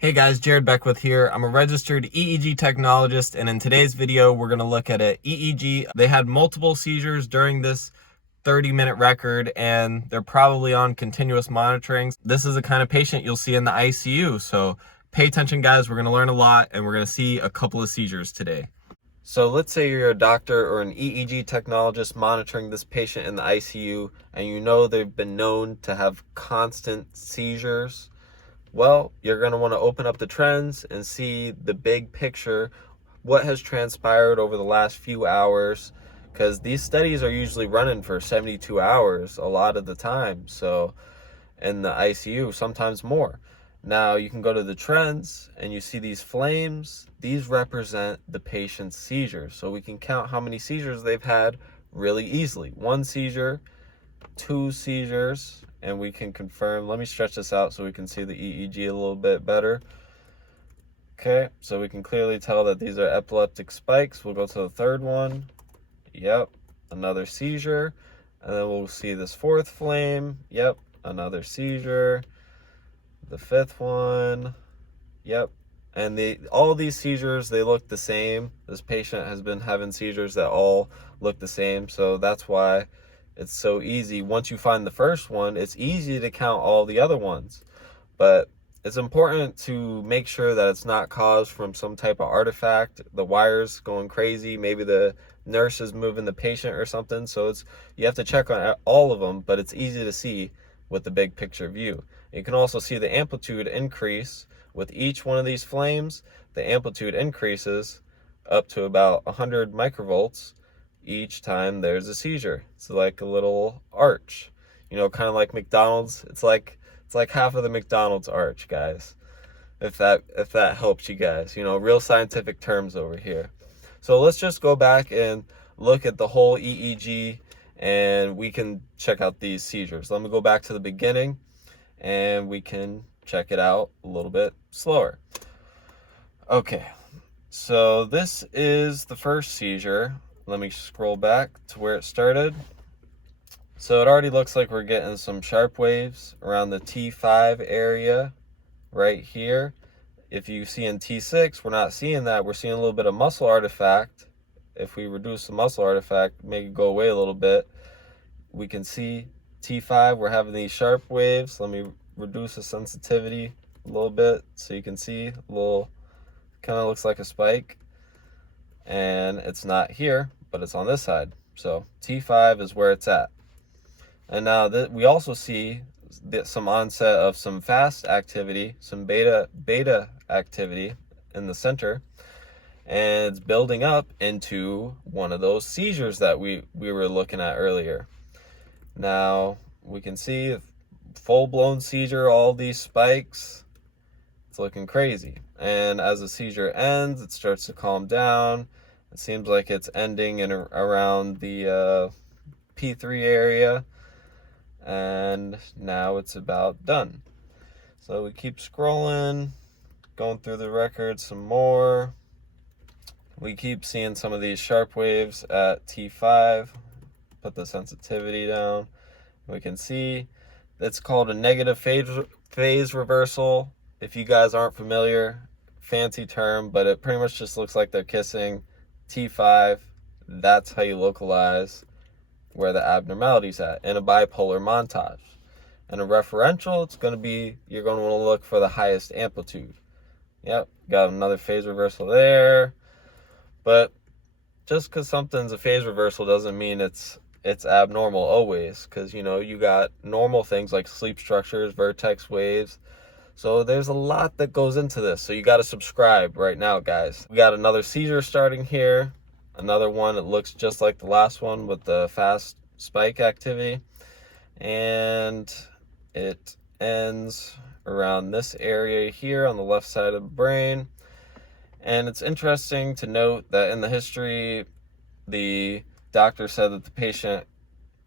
Hey guys, Jared Beckwith here. I'm a registered EEG technologist, and in today's video, we're going to look at an EEG. They had multiple seizures during this 30-minute record, and they're probably on continuous monitoring. This is the kind of patient you'll see in the ICU, so pay attention, guys. We're going to learn a lot, and we're going to see a couple of seizures today. So let's say you're a doctor or an EEG technologist monitoring this patient in the ICU, and you know they've been known to have constant seizures. Well, you're going to want to open up the trends and see the big picture, what has transpired over the last few hours, because these studies are usually running for 72 hours a lot of the time. So in the ICU, sometimes more. Now you can go to the trends and you see these flames. These represent the patient's seizures. So we can count how many seizures they've had really easily. 1 seizure, 2 seizures, and we can confirm. Let me stretch this out so we can see the EEG a little bit better. Okay, so we can clearly tell that these are epileptic spikes. We'll go to the 3rd one. Yep, another seizure. And then we'll see this 4th flame. Yep, another seizure. The 5th one. Yep. And all these seizures, they look the same. This patient has been having seizures that all look the same. So that's why it's so easy. Once you find the first one, it's easy to count all the other ones. But it's important to make sure that it's not caused from some type of artifact. The wire's going crazy. Maybe the nurse is moving the patient or something. So you have to check on all of them, but it's easy to see with the big picture view. You can also see the amplitude increase with each one of these flames. The amplitude increases up to about 100 microvolts each time there's a seizure. It's like a little arch, kind of like McDonald's. It's like half of the McDonald's arch, guys. If that helps you guys, real scientific terms over here. So let's just go back and look at the whole EEG, and we can check out these seizures. Let me go back to the beginning, and we can check it out a little bit slower. Okay, so this is the first seizure. Let me scroll back to where it started. So it already looks like we're getting some sharp waves around the T5 area right here. If you see in T6, we're not seeing that. We're seeing a little bit of muscle artifact. If we reduce the muscle artifact, make it go away a little bit, we can see T5, we're having these sharp waves. Let me reduce the sensitivity a little bit so you can see a little, kind of looks like a spike. And it's not here, but it's on this side. So T5 is where it's at. And now we also see some onset of some fast activity, some beta activity in the center, and it's building up into one of those seizures that we were looking at earlier. Now we can see full-blown seizure, all these spikes. It's looking crazy. And as the seizure ends, it starts to calm down. It seems like it's ending in around the P3 area, and now it's about done. So we keep scrolling, going through the record some more. We keep seeing some of these sharp waves at T5. Put the sensitivity down. We can see it's called a negative phase reversal. If you guys aren't familiar, fancy term, but it pretty much just looks like they're kissing. T5, that's how you localize where the abnormality's at in a bipolar montage. In a referential, you're going to want to look for the highest amplitude. Yep, got another phase reversal there. But just because something's a phase reversal doesn't mean it's abnormal always, because you got normal things like sleep structures, vertex waves. So there's a lot that goes into this. So you got to subscribe right now, guys. We got another seizure starting here. Another one that looks just like the last one with the fast spike activity. And it ends around this area here on the left side of the brain. And it's interesting to note that in the history, the doctor said that the patient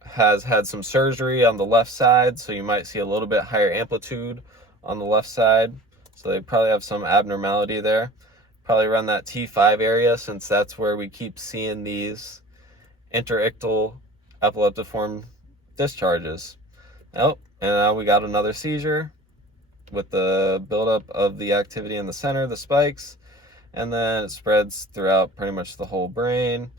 has had some surgery on the left side, so you might see a little bit higher amplitude on the left side. So they probably have some abnormality there. Probably around that T5 area, since that's where we keep seeing these interictal epileptiform discharges. Oh, and now we got another seizure. with the buildup of the activity in the center, the spikes, and then it spreads throughout pretty much the whole brain.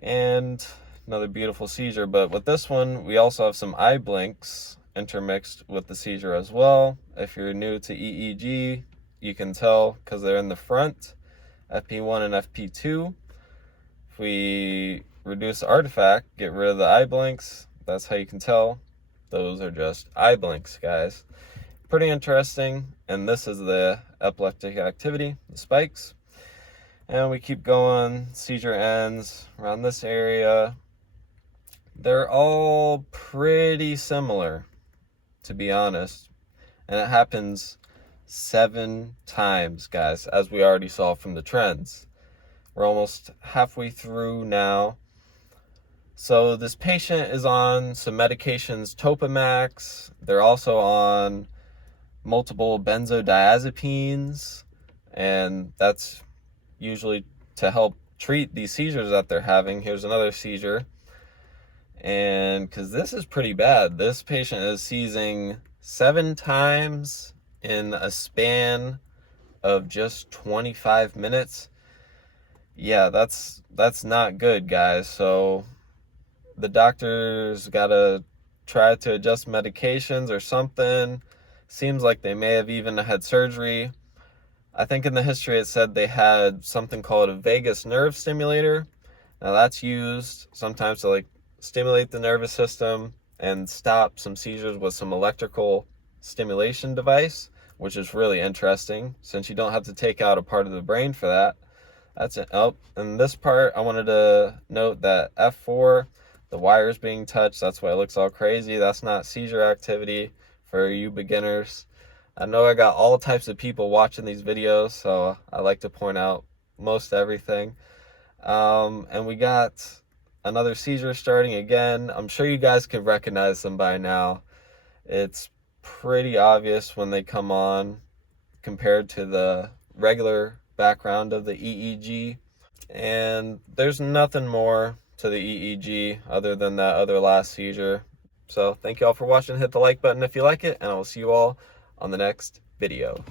And another beautiful seizure. But with this one, we also have some eye blinks intermixed with the seizure as well. If you're new to EEG, you can tell because they're in the front, FP1 and FP2. If we reduce the artifact, get rid of the eye blinks, that's how you can tell. Those are just eye blinks, guys. Pretty interesting. And this is the epileptic activity, the spikes. And we keep going, seizure ends around this area. They're all pretty similar, to be honest. And it happens 7 times, guys, as we already saw from the trends. We're almost halfway through now. So this patient is on some medications, Topamax. They're also on multiple benzodiazepines, and that's usually to help treat these seizures that they're having. Here's another seizure. And because this is pretty bad, this patient is seizing 7 times in a span of just 25 minutes. Yeah, that's not good, guys. So the doctor's got to try to adjust medications or something. Seems like they may have even had surgery. I think in the history it said they had something called a vagus nerve stimulator. Now that's used sometimes to like stimulate the nervous system and stop some seizures with some electrical stimulation device, which is really interesting since you don't have to take out a part of the brain for that. That's it. Oh, and this part I wanted to note that F4, the wires being touched, that's why it looks all crazy. That's not seizure activity for you beginners. I know I got all types of people watching these videos, so I like to point out most everything. And we got another seizure starting again. I'm sure you guys could recognize them by now. It's pretty obvious when they come on compared to the regular background of the EEG. And there's nothing more to the EEG other than that other last seizure. So thank you all for watching. Hit the like button if you like it, and I will see you all on the next video.